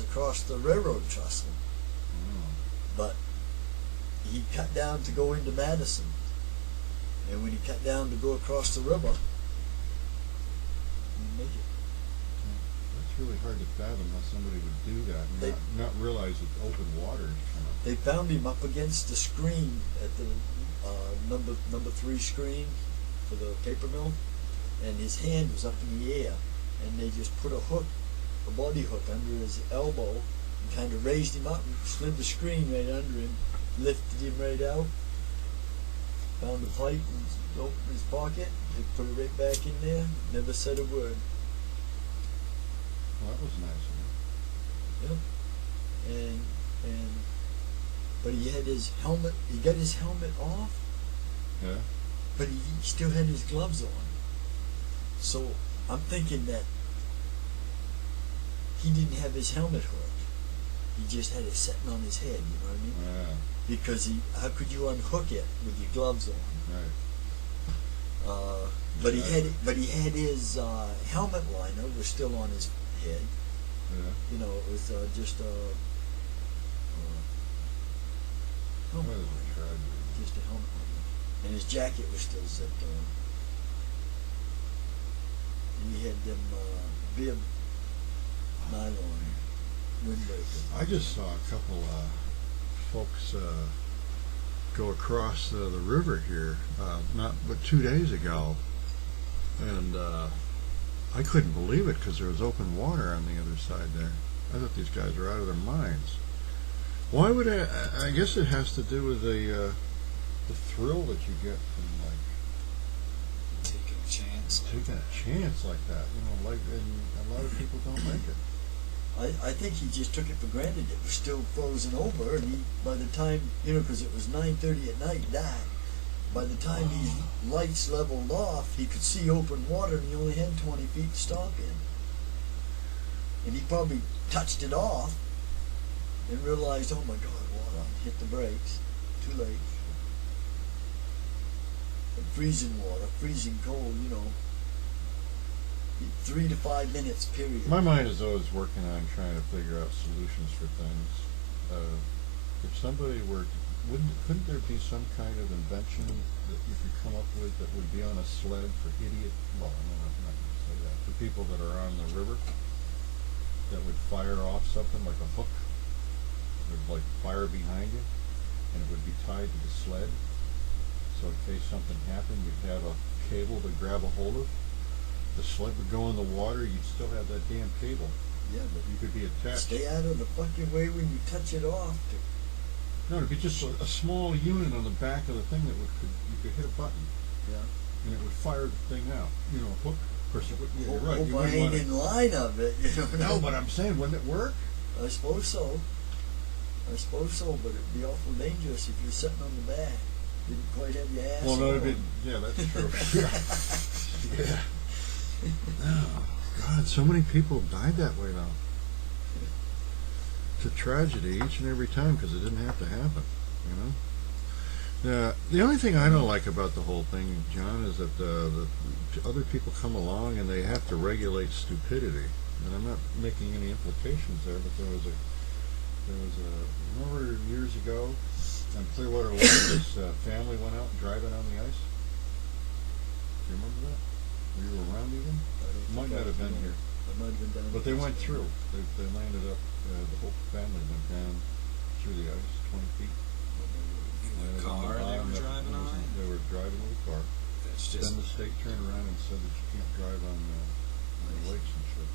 across the railroad trestle. But he cut down to go into Madison, and when he cut down to go across the river, he didn't make it. That's really hard to fathom how somebody would do that and not realize it's open water. They found him up against the screen at the number 3 screen for the paper mill, and his hand was up in the air, and they just put a body hook under his elbow and kind of raised him up and slid the screen right under him, lifted him right out, found the pipe and opened his pocket, they put it right back in there, never said a word. Well, that was nice of him. Yep. But he had his helmet, he got his helmet off, Yeah. but he still had his gloves on. So I'm thinking that he didn't have his helmet hooked. He just had it sitting on his head, you know what I mean? Yeah. Because how could you unhook it with your gloves on? Right. But he had his helmet liner was still on his head. Yeah. You know, it was just a helmet That was a liner. tragedy. Just a helmet liner. And his jacket was still zipped on. And he had them bib nylon windbreakers. I just saw a couple folks go across the river here, not but 2 days ago, and I couldn't believe it because there was open water on the other side there. I thought these guys were out of their minds. Why would I guess it has to do with the thrill that you get from Taking a chance like that. You know, like, and a lot of people don't make it. I think he just took it for granted it was still frozen over, and he, by the time, you know, because it was 9:30 at night, dark, by the time these lights leveled off, he could see open water, and he only had 20 feet to stop in. And he probably touched it off and realized, oh my God, water, hit the brakes, too late. And freezing water, freezing cold, you know. 3 to 5 minutes, period. My mind is always working on trying to figure out solutions for things. If somebody were, couldn't there be some kind of invention that you could come up with that would be on a sled for well, I'm not going to say that, for people that are on the river, that would fire off something like a hook, that would like fire behind you, and it would be tied to the sled, so in case something happened, you'd have a cable to grab a hold of. The sled would go in the water, you'd still have that damn cable. Yeah, but You could be attached. stay out of the fucking way when you touch it off. No, it'd be just a small unit on the back of the thing that you could hit a button, Yeah. and it would fire the thing out. You know, a hook. Of course, it would. Yeah, you're right. Hope You I wouldn't ain't want in line of it. You know? No, but I'm saying, wouldn't it work? I suppose so. But it'd be awful dangerous if you're sitting on the back. Didn't quite have your ass. Well, no, on. yeah, that's true. Yeah. Oh, God, so many people died that way now. It's a tragedy each and every time because it didn't have to happen, you know? The only thing I don't like about the whole thing, John, is that the other people come along and they have to regulate stupidity. And I'm not making any implications there, but there was a remember years ago on Clearwater Lake, this family went out driving on the ice? Do you remember that? Were you around even? Might not have been here. I might have been down. But they went through. They landed up, the whole family went down through the ice, 20 feet. in the car they were driving on. They were driving with a car. That's just Then the state turned around and said that you can't drive on the lakes and shit.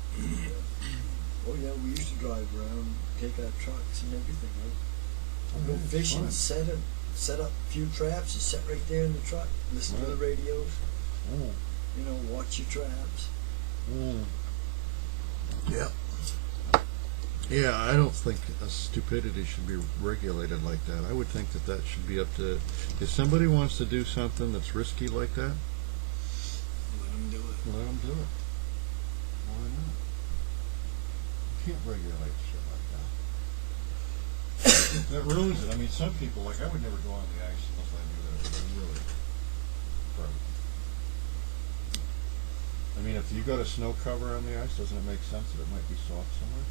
Oh yeah, we used to drive around, take our trucks and everything. Right? Go it's fishing, fun. set up a few traps, and sit right there in the truck, listen to the Right. radios. Oh. You know, watch your traps. Yeah. Yeah, I don't think stupidity should be regulated like that. I would think that should be up to, if somebody wants to do something that's risky like that, let them do it. let them do it. Why not? You can't regulate shit like that. That ruins it. I mean, some people, like, I would never go on the ice unless I knew that it was really frozen. I mean, if you got a snow cover on the ice, doesn't it make sense that it might be soft somewhere?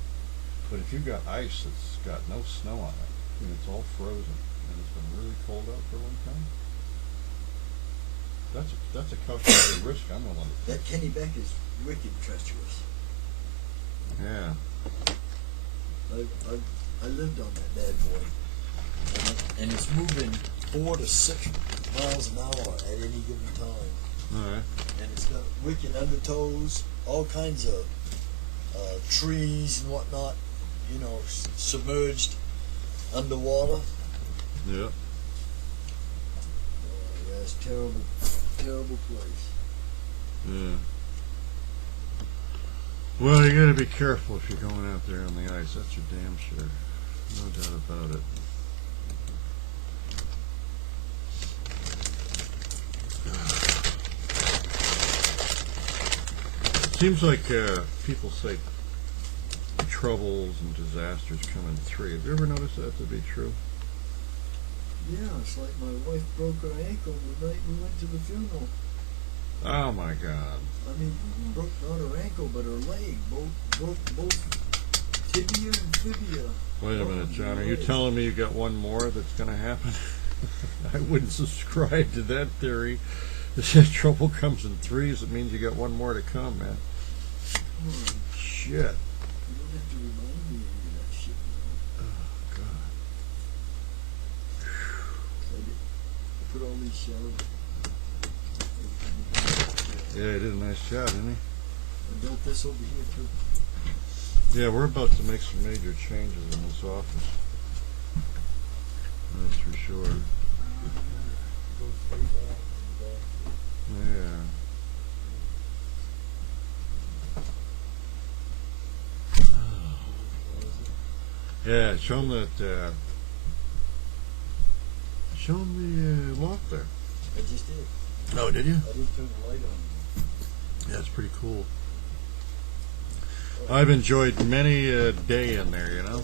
But if you've got ice that's got no snow on it, and it's all frozen, and it's been really cold out for a long time, that's a calculated risk I'm willing to That take. Kennebec is wicked treacherous. Yeah. I lived on that bad boy, and it's moving 4 to 6 miles an hour at any given time, All right. and it's got wicked undertows, all kinds of trees and whatnot, you know, submerged underwater. Yeah. Yeah, it's terrible, terrible place. Yeah. Well, you gotta be careful if you're going out there on the ice. That's for damn sure. No doubt about it. Seems like people say troubles and disasters come in three. Have you ever noticed that to be true? Yeah, it's like my wife broke her ankle the night we went to the funeral. Oh my God. I mean, broke not her ankle, but her leg. Both tibia and fibia. Wait a both minute, of John. her Are you legs. telling me you got one more that's going to happen? I wouldn't subscribe to that theory. If trouble comes in threes, it means you got one more to come, man. Come on, Shit. you don't have to remind me of any of that shit. You know? Oh, God. I put all these shelves. Yeah, he did a nice job, didn't I built this over here too. he? Yeah, we're about to make some major changes in this office. That's for sure. Goes way back and back. Yeah. Yeah, show him that, show him the lock there. I just did. Oh, did you? I didn't turn the light on. Yeah, it's pretty cool. I've enjoyed many a day in there, you know?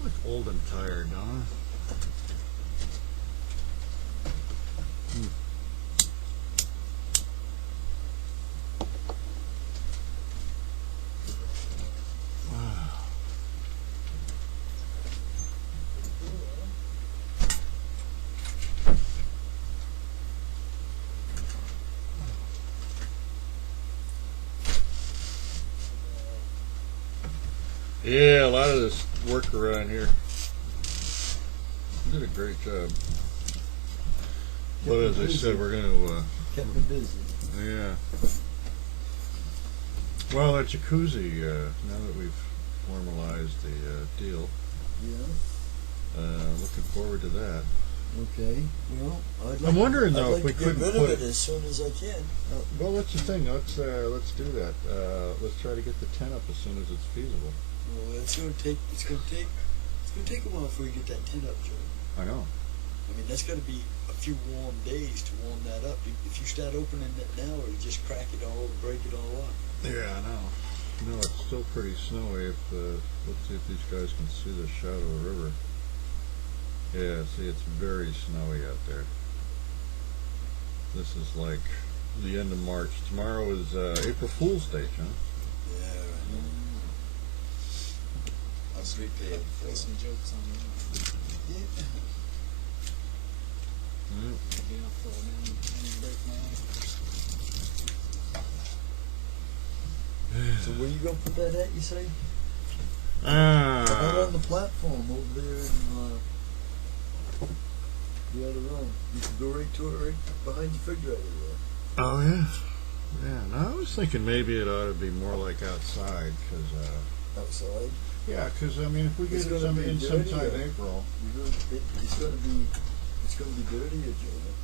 I look old and tired, don't I? Wow. Yeah, a lot of this work around here. You did a great job. But as I said, we're going to, Kept me busy. yeah. Well, that jacuzzi, now that we've formalized the deal, Yeah. looking forward to that. Okay. Well, I'm wondering, though, I'd if like we to get couldn't rid put of it as soon as I can. Well, that's the thing. Let's do that. Let's try to get the tent up as soon as it's feasible. Well, it's gonna take a while before we get that tent up, Joe. I know. I mean, that's gonna be a few warm days to warm that up. If you start opening it now, it'll just crack it all, break it all up. Yeah, I know. No, it's still pretty snowy. Let's see if these guys can see the shadow of the river. Yeah, see, it's very snowy out there. This is like the end of March. Tomorrow is April Fool's Day, John. Yeah, I know. I'm prepared for Play it. some jokes on that. Yeah. Maybe I'll throw it in and break my ankle. So where you gonna put that at? You say? Right Ah, on the platform over there in the other room. You can go right to it, right behind the refrigerator there. oh yeah, yeah. No, I was thinking maybe it ought to be more like outside, because Outside. yeah, because I mean, if we get It's it gonna be in dirty, sometime or- April, It's gonna be dirtier, Jonah.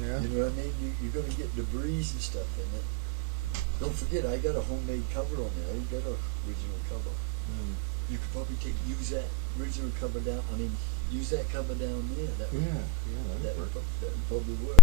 yeah. You know what I mean? You're gonna get debris and stuff in it. Don't forget, I got a homemade cover on there. I ain't got a original cover. You could probably use that original cover down. I mean, use that cover down there. That Yeah, would, yeah, that'd that work. would, that would probably work.